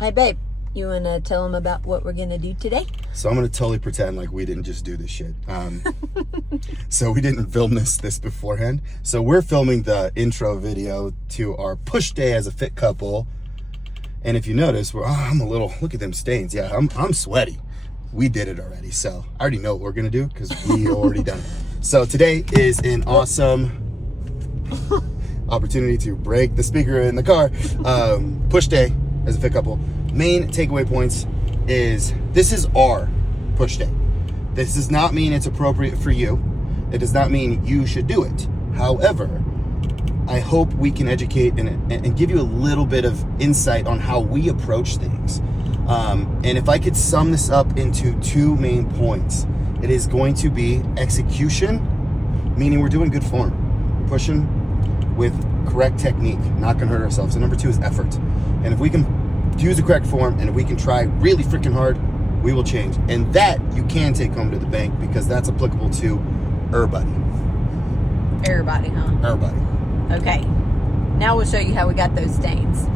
Hey, babe, you want to tell them about what we're going to do today? So I'm going to totally pretend like we didn't just do this shit. So we didn't film this beforehand. So we're filming the intro video to our push day as a fit couple. And if you notice, I'm a little, look at them stains. Yeah, I'm sweaty. We did it already. So I already know what we're going to do because we already done it. So today is an awesome opportunity to break the speaker in the car. Push day as a fit couple. Main takeaway points is this is our push day. This does not mean it's appropriate for you. It does not mean you should do it. However, I hope we can educate and give you a little bit of insight on how we approach things. And if I could sum this up into two main points, it is going to be execution, meaning we're doing good form, pushing with correct technique, not gonna hurt ourselves. And number two is effort. And if we can use the correct form and if we can try really freaking hard, we will change. And that you can take home to the bank because that's applicable to everybody. Everybody, huh? Everybody. Okay. Now we'll show you how we got those stains.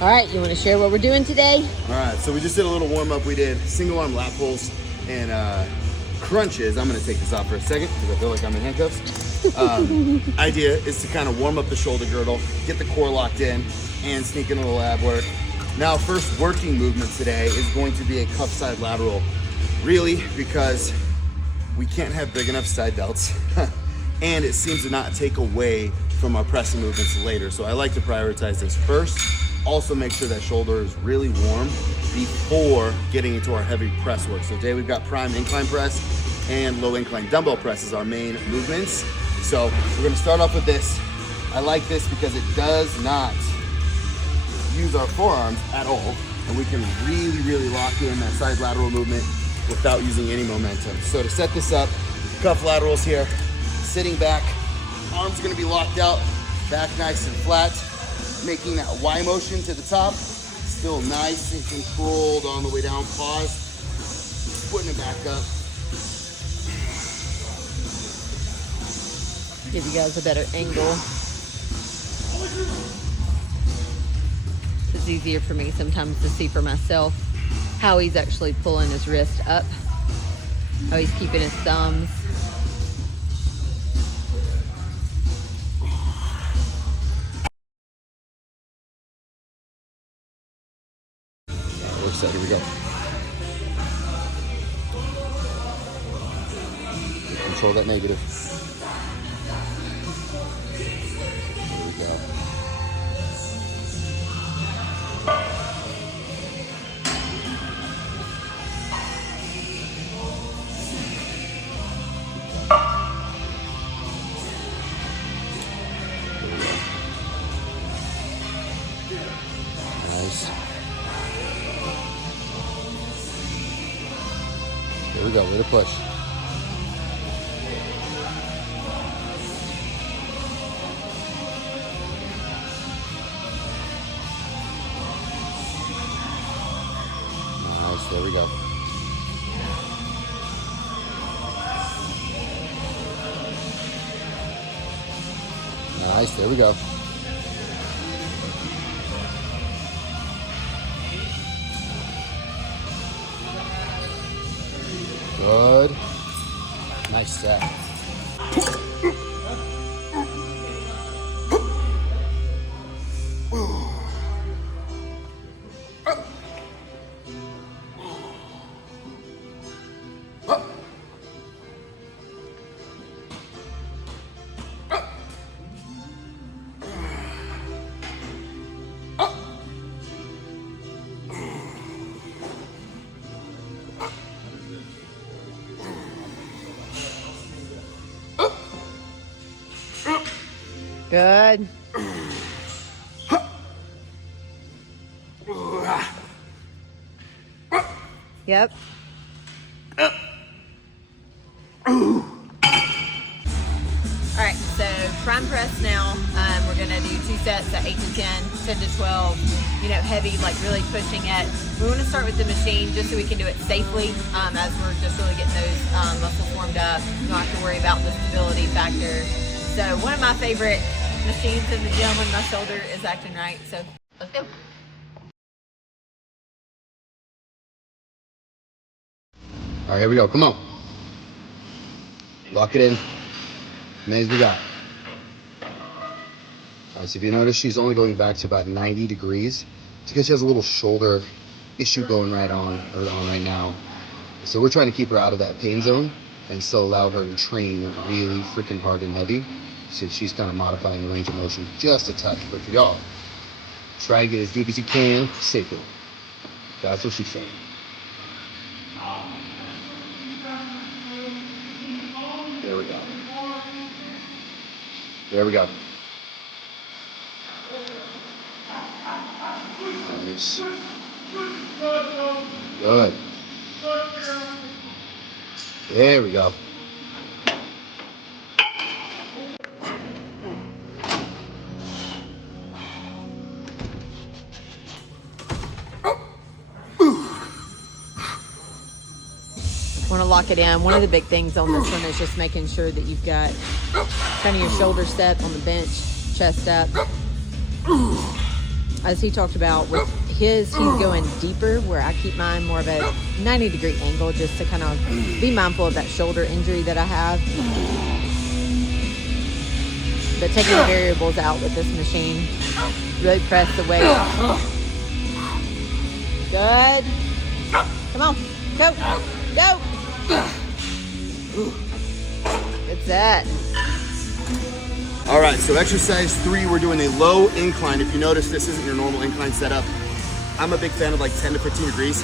All right, you want to share what we're doing today? All right, so we just did a little warm up. We did single arm lat pulls and crunches. I'm gonna take this off for a second because I feel like I'm in handcuffs. Idea is to kind of warm up the shoulder girdle, get the core locked in, and sneak in a little ab work. Now, first working movement today is going to be a cuff side lateral, really because we can't have big enough side delts, and it seems to not take away from our pressing movements later. So I like to prioritize this first. Also make sure that shoulder is really warm before getting into our heavy press work. So today we've got prime incline press and low incline dumbbell press as our main movements. So we're gonna start off with this. I like this because it does not use our forearms at all. And we can really, really lock in that side lateral movement without using any momentum. So to set this up, cuff laterals here, sitting back, arms gonna be locked out, back nice and flat. Making that Y motion to the top, still nice and controlled on the way down, pause, putting it back up. Give you guys a better angle. It's easier for me sometimes to see for myself how he's actually pulling his wrist up, how he's keeping his thumbs. Set, here we go. Control that negative. Here we go. Nice. There we go, way to push. Nice, there we go. Nice, there we go. Good. Nice set. Good. Yep. All right, so prime press now. We're gonna do 2 sets at 8 to 10, 10 to 12, you know, heavy, like really pushing it. We wanna start with the machine just so we can do it safely as we're just really getting those muscles warmed up. You don't have to worry about the stability factor. So one of my favorite machines in the gym when my shoulder is acting right. So let's go. All right, here we go. Come on. Lock it in. Many as we got. All right, so if you notice, she's only going back to about 90 degrees. It's because she has a little shoulder issue going right now. So we're trying to keep her out of that pain zone and still allow her to train really freaking hard and heavy. So she's kind of modifying the range of motion just a touch. But for y'all, try to get as deep as you can safely. That's what she's saying. There we go. There we go. Nice. Good. There we go. Want to lock it in. One of the big things on this one is just making sure that you've got kind of your shoulder set on the bench, chest up. As he talked about with his, he's going deeper, where I keep mine more of a 90-degree angle just to kind of be mindful of that shoulder injury that I have. But taking the variables out with this machine, really press the weight. Good. Come on, go, go. Good set. All right, so exercise 3, we're doing a low incline. If you notice, this isn't your normal incline setup. I'm a big fan of like 10 to 15 degrees,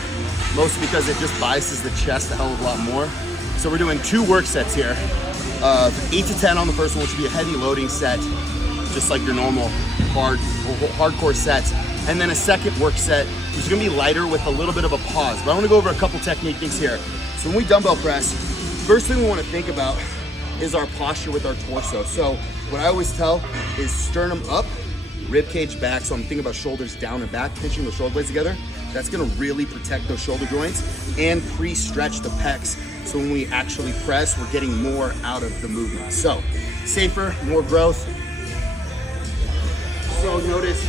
mostly because it just biases the chest a hell of a lot more. So we're doing 2 work sets here. 8 to 10 on the first one, which would be a heavy loading set, just like your normal hardcore sets. And then a second work set, which is gonna be lighter with a little bit of a pause. But I wanna go over a couple technique things here. So when we dumbbell press, first thing we wanna think about is our posture with our torso. So what I always tell is sternum up, rib cage back. So I'm thinking about shoulders down and back, pinching those shoulder blades together. That's gonna really protect those shoulder joints and pre-stretch the pecs. So when we actually press, we're getting more out of the movement. So safer, more growth. So notice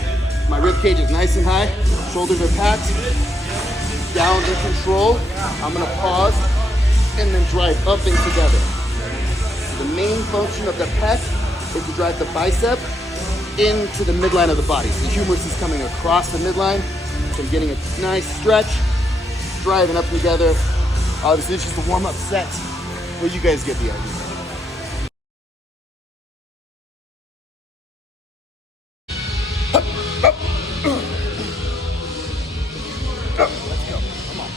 my rib cage is nice and high, shoulders are packed, down in control. I'm gonna pause and then drive up and together. The main function of the pec is to drive the bicep into the midline of the body. So the humerus is coming across the midline, so I'm getting a nice stretch, driving up together. Obviously, it's just a warm-up set, but you guys get the idea. Let's go. Come on.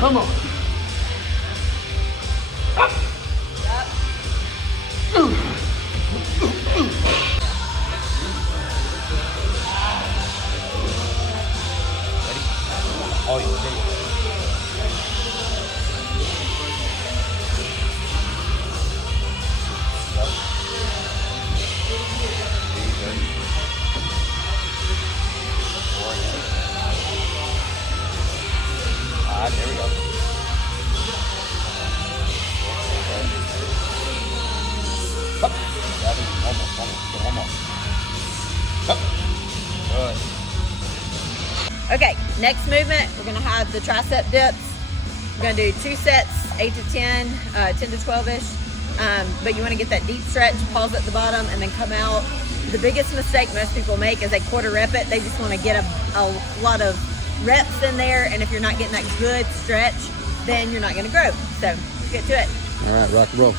Come on. Oh, you ready? There we go. Up. One more. Up. Good. Okay, next movement, we're gonna have the tricep dips. We're gonna do 2 sets, 8 to 10, 10 to 12-ish. But you want to get that deep stretch, pause at the bottom, and then come out. The biggest mistake most people make is they quarter rep it. They just want to get a lot of reps in there, and if you're not getting that good stretch, then you're not going to grow. So let's get to it. All right, rock and roll.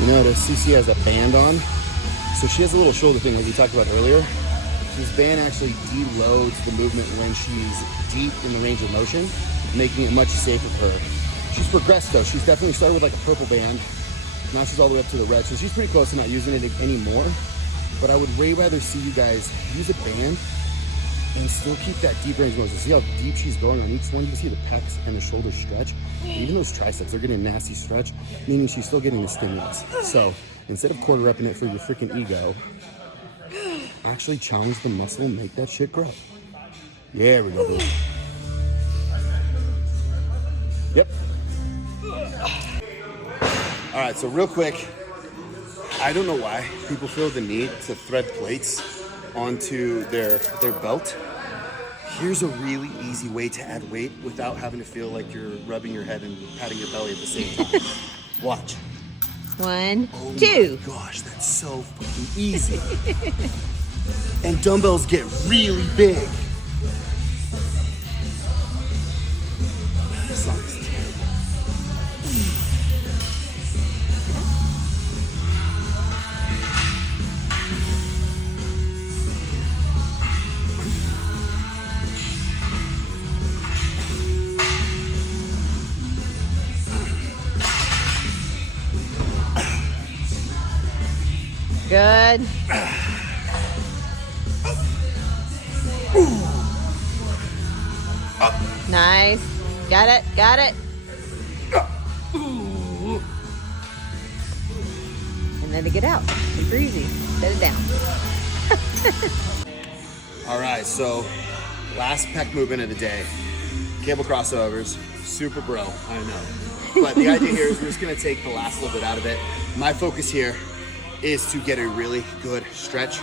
You notice CC has a band on, so she has a little shoulder thing like we talked about earlier. This band actually deloads the movement when she's deep in the range of motion, making it much safer for her. She's progressed though. She's definitely started with like a purple band. Now she's all the way up to the red, so she's pretty close to not using it anymore. But I would way rather see you guys use a band and still keep that deep range of motion. See how deep she's going on each one? You can see the pecs and the shoulders stretch. Even those triceps, they're getting a nasty stretch, meaning she's still getting the stimulus. So instead of quarter repping it for your freaking ego, actually challenge the muscle and make that shit grow. There we go, boo. Yep. All right, so real quick, I don't know why people feel the need to thread plates onto their belt. Here's a really easy way to add weight without having to feel like you're rubbing your head and patting your belly at the same time. Watch. 1, Oh 2. my gosh, that's so fucking easy. And dumbbells get really big. This song is terrible. Good. Nice. Got it. Got it. And then to get out. Super easy. Set it down. All right, so last pec movement of the day. Cable crossovers. Super bro, I know. But the idea here is we're just gonna take the last little bit out of it. My focus here is to get a really good stretch,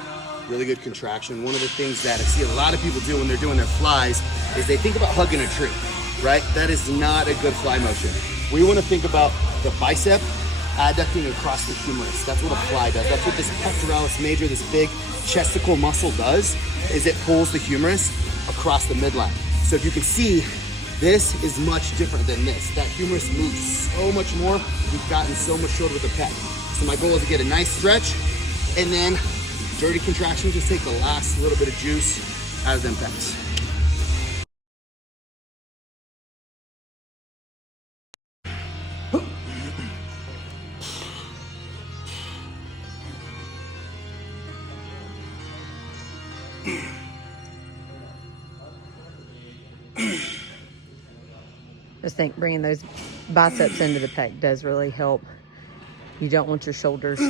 really good contraction. One of the things that I see a lot of people do when they're doing their flies is they think about hugging a tree, right? That is not a good fly motion. We want to think about the bicep adducting across the humerus. That's what a fly does. That's what this pectoralis major, this big chesticle muscle does, is it pulls the humerus across the midline. So if you can see, this is much different than this. That humerus moves so much more. We've gotten so much shorter with the pec. So my goal is to get a nice stretch, and then dirty contractions, just take the last little bit of juice out of them pecs. Just think bringing those biceps into the pec does really help. You don't want your shoulders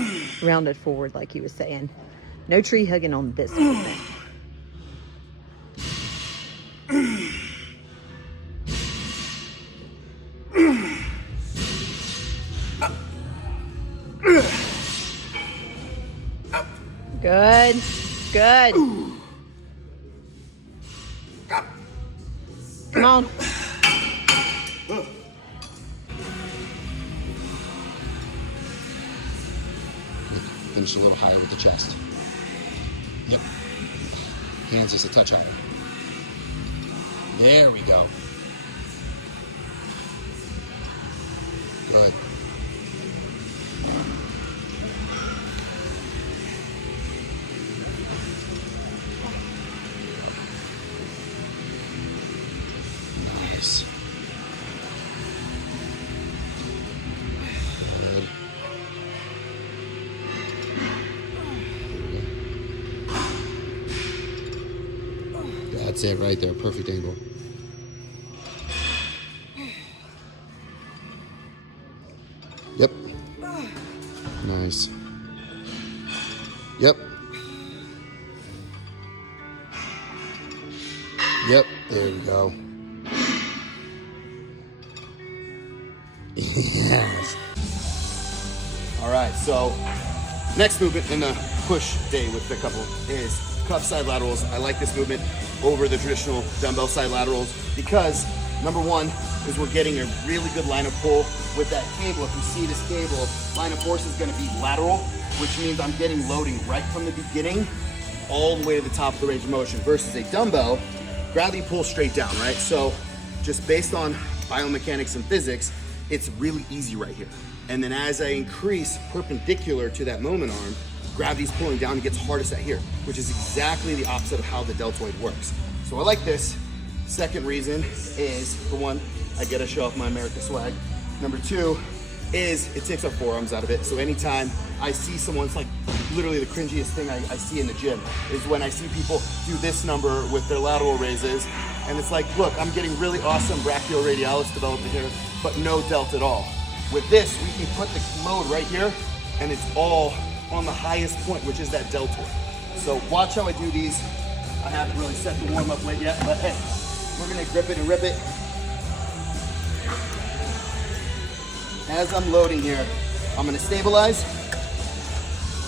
rounded forward like he was saying. No tree hugging on this movement. Good. Good. Come on. Finish a little higher with the chest. Yep. Hands just a touch higher. There we go. Good. Nice. Good. That's it right there, perfect angle. Yep. Nice. Yep. Yep, there we go. Yes. All right, so Next movement in the push day with the couple is cuff side laterals. I like this movement over the traditional dumbbell side laterals because number one is we're getting a really good line of pull with that cable. If you see this cable, line of force is gonna be lateral, which means I'm getting loading right from the beginning all the way to the top of the range of motion versus a dumbbell, gravity pulls straight down, right? So just based on biomechanics and physics, it's really easy right here. And then as I increase perpendicular to that moment arm, gravity's pulling down and gets hardest at here, which is exactly the opposite of how the deltoid works. So I like this. Second reason is, for one, I get to show off my America swag. Number two is it takes our forearms out of it. So anytime I see someone, it's like literally the cringiest thing I see in the gym is when I see people do this number with their lateral raises. And it's like, look, I'm getting really awesome brachioradialis development here, but no delt at all. With this, we can put the load right here and it's all on the highest point, which is that deltoid. So watch how I do these. I haven't really set the warm up weight yet, but hey, we're gonna grip it and rip it. As I'm loading here, I'm gonna stabilize,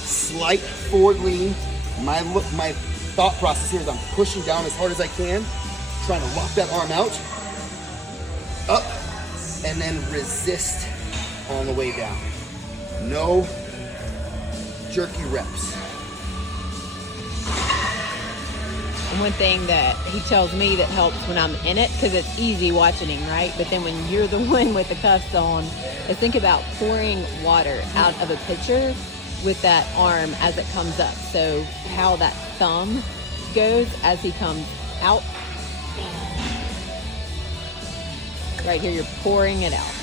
slight forward lean. My thought process here is I'm pushing down as hard as I can, trying to lock that arm out, up, and then resist on the way down. No jerky reps. And one thing that he tells me that helps when I'm in it, because it's easy watching him, right? But then when you're the one with the cuffs on, is think about pouring water out of a pitcher with that arm as it comes up. So how that thumb goes as he comes out. Right here, you're pouring it out.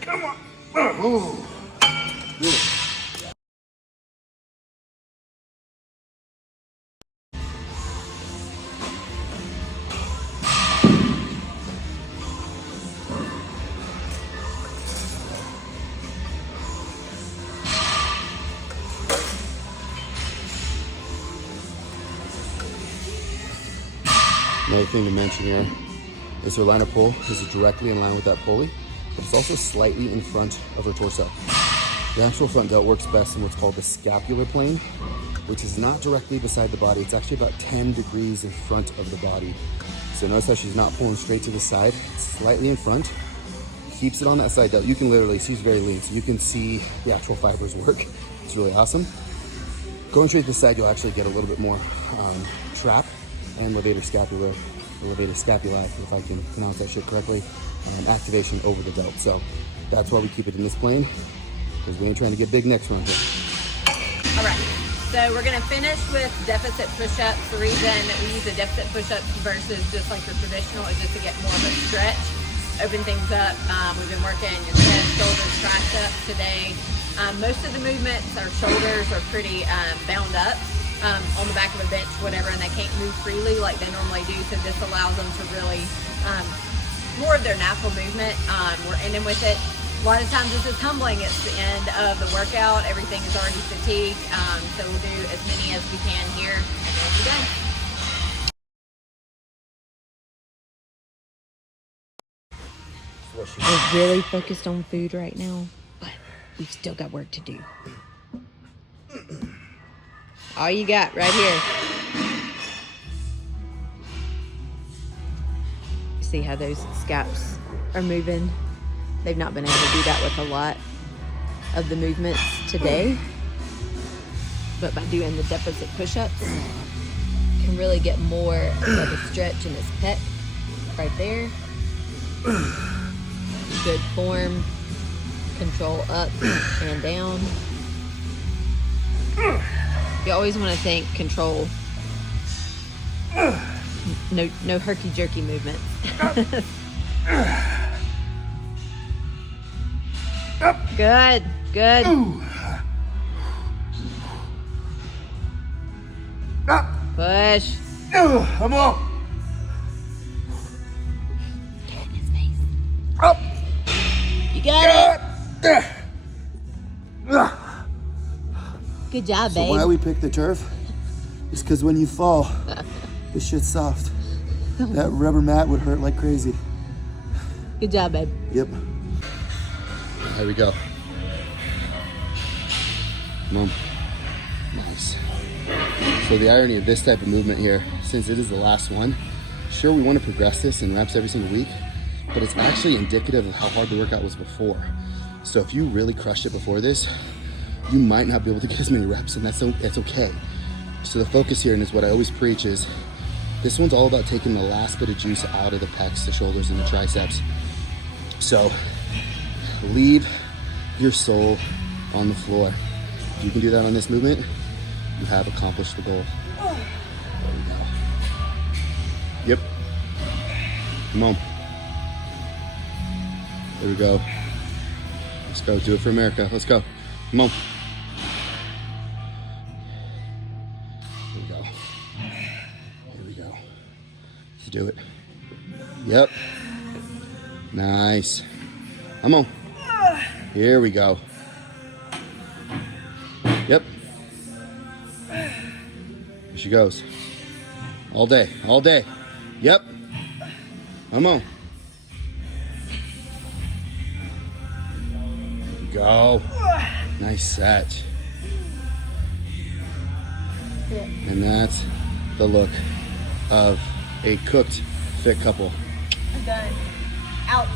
Come on. Ooh. Another thing to mention here is her line of pull is directly in line with that pulley, but it's also slightly in front of her torso. The actual front delt works best in what's called the scapular plane, which is not directly beside the body. It's actually about 10 degrees in front of the body. So notice how she's not pulling straight to the side, it's slightly in front, keeps it on that side delt. You can literally, she's very lean, so you can see the actual fibers work. It's really awesome. Going straight to the side, you'll actually get a little bit more trap and levator scapulae, if I can pronounce that shit correctly, and activation over the delt. So that's why we keep it in this plane, because we ain't trying to get big necks around here. All right, so we're gonna finish with deficit push-ups. The reason we use a deficit push-up versus just like your traditional is just to get more of a stretch, open things up. We've been working your chest, shoulders, triceps today. Most of the movements, our shoulders are pretty bound up on the back of a bench, whatever, and they can't move freely like they normally do. So this allows them to really more of their natural movement. We're ending with it. A lot of times this is humbling. It's the end of the workout. Everything is already fatigued. So we'll do as many as we can here at the end of the day. We're really focused on food right now, but we've still got work to do. All you got right here. See how those scaps are moving? They've not been able to do that with a lot of the movements today. But by doing the deficit push-ups, can really get more of a stretch in this pec right there. Good form, control up and down. You always want to think control. No herky-jerky movement. Good, good. Push. Come on. You got it. Good job, So babe. why we pick the turf is because when you fall, this shit's soft. That rubber mat would hurt like crazy. Good job, babe. Yep. There we go. Come on. Nice. So the irony of this type of movement here, since it is the last one, sure we want to progress this in reps every single week, but it's actually indicative of how hard the workout was before. So if you really crushed it before this, you might not be able to get as many reps, and that's okay. So the focus here, and is what I always preach, is this one's all about taking the last bit of juice out of the pecs, the shoulders, and the triceps. So leave your soul on the floor. If you can do that on this movement, you have accomplished the goal. There we go. Yep. Come on. There we go. Let's go. Do it for America. Let's go. Come on. Here we go. Here we go. Let's do it. Yep. Nice. Come on. Here we go. Yep. Here she goes. All day. All day. Yep. Come on. Here we go. Nice set. And that's the look of a cooked, fit couple. I'm done. Out.